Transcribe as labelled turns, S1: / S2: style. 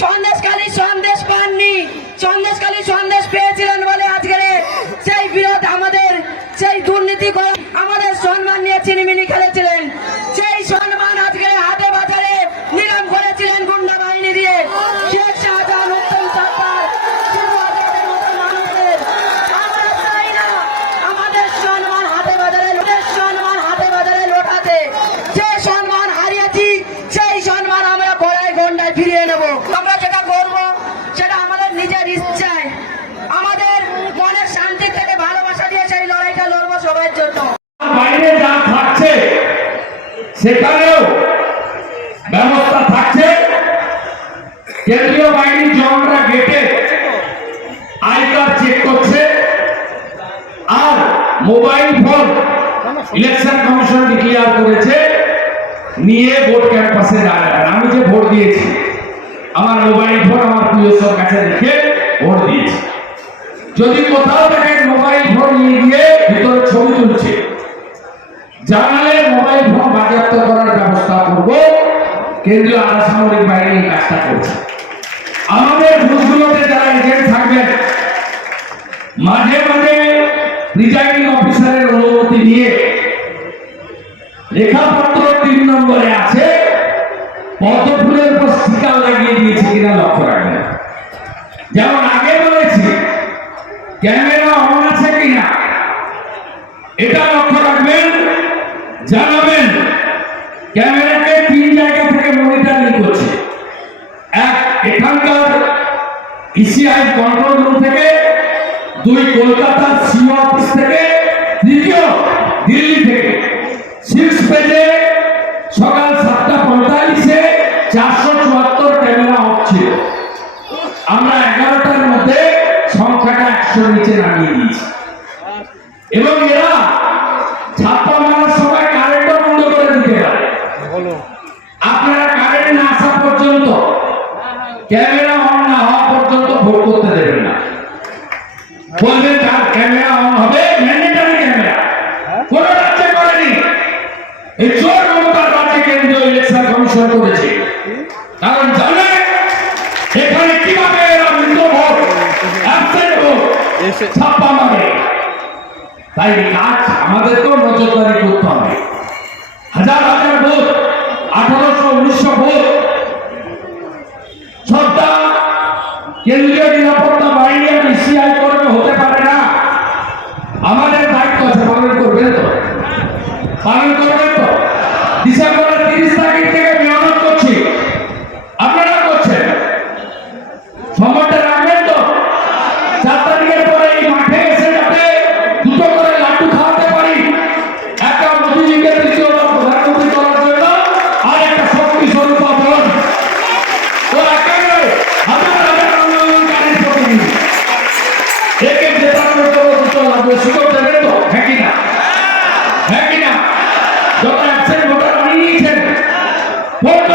S1: find that. সেখানেও ব্যবস্থা থাকছে। কেন্দ্রীয় বাহিনীর জওয়ানরা গেটে আই কার্ড চেক করছে। আর mobile phone election commission declare করেছে। নিয়ে ভোট ক্যাম্পাসে দাঁড়াবেন আমি যে ভোট দিয়েছি, আমার মোবাইল ফোন, আমার পিএসওর কাছে রেখে ভোট দিয়েছি। যদি কোথাও দেখেন মোবাইল ফোন নিয়ে গিয়ে ভিতরে ছবি তুলছে, জানালে মোবাইল ফোন বাজেয়াপ্ত করার ব্যবস্থা করব কেন্দ্রীয় আধা সামরিক বাহিনী কাজটা করছে। আমাদের বুথগুলোতে যারা এজেন্ট থাকবেন, মাঝে মাঝে প্রিজাইডিং অফিসারের অনুমতি নিয়ে লেখাপত্র তিন নম্বরে আছে পদ্ম ফুলের উপর স্টিকার লাগিয়ে দিয়েছে কিনা লক্ষ্য রাখবেন। যেমন আগে বলেছি, ক্যামেরা অন আছে কিনা, এটা লক্ষ্য রাখবেন, জানাবেন, ক্যামেরাকে এখানকার ইসিআই কন্ট্রোল রুম থেকে দুই কলকাতার সিও অফিস থেকে তৃতীয় দিল্লি থেকে। সিক্স পেজে সকাল সাতটা পঁয়তাল্লিশে চারশো চুয়াত্তর ক্যামেরা অফ ছিল। আমরা এগারোটার মধ্যে সংখ্যাটা একশো নিচে নামিয়ে দিয়েছি। এবং এরা ছাপ্পা মারার সময় কারেন্টও বন্ধ করে দিতে পারে। আপনারা কারেন্ট না আসা পর্যন্ত ক্যামেরা অন না হওয়া পর্যন্ত ভোট করতে দেবেন না। বলবেন তার ক্যামেরা অন হবে ম্যান্ডেটারি ক্যামেরা। কোন রাজ্যে করেনি। এই চোর মমতার রাজ্যে কেন্দ্রীয় ইলেকশন কমিশন করেছে। কারণ জানে এখানে কীভাবে এরা মৃত ভোট অ্যাবসেন্ট ভোট, ছাপ্পা মারে। তাই কাজ আমাদেরকেও নজরদারি করতে হবে। হাজার হাজার ভোট, আঠারোশো, উনিশশো ভোট কেন্দ্রীয় নিরাপত্তা বাহিনী আর সিআই কর্মে হতে পারে না, আমাদের দায়িত্ব আছে পালন করবেন তো? পালন করবেন তো? ডিসেম্বরের তিরিশ তারিখ থেকে লাগবে সুযোগ দেবেন তো হ্যাঁ কি না? হ্যাঁ কি না? যত অ্যাবসেন্ট ভোটার আনিয়ে নিয়েছেন ভোট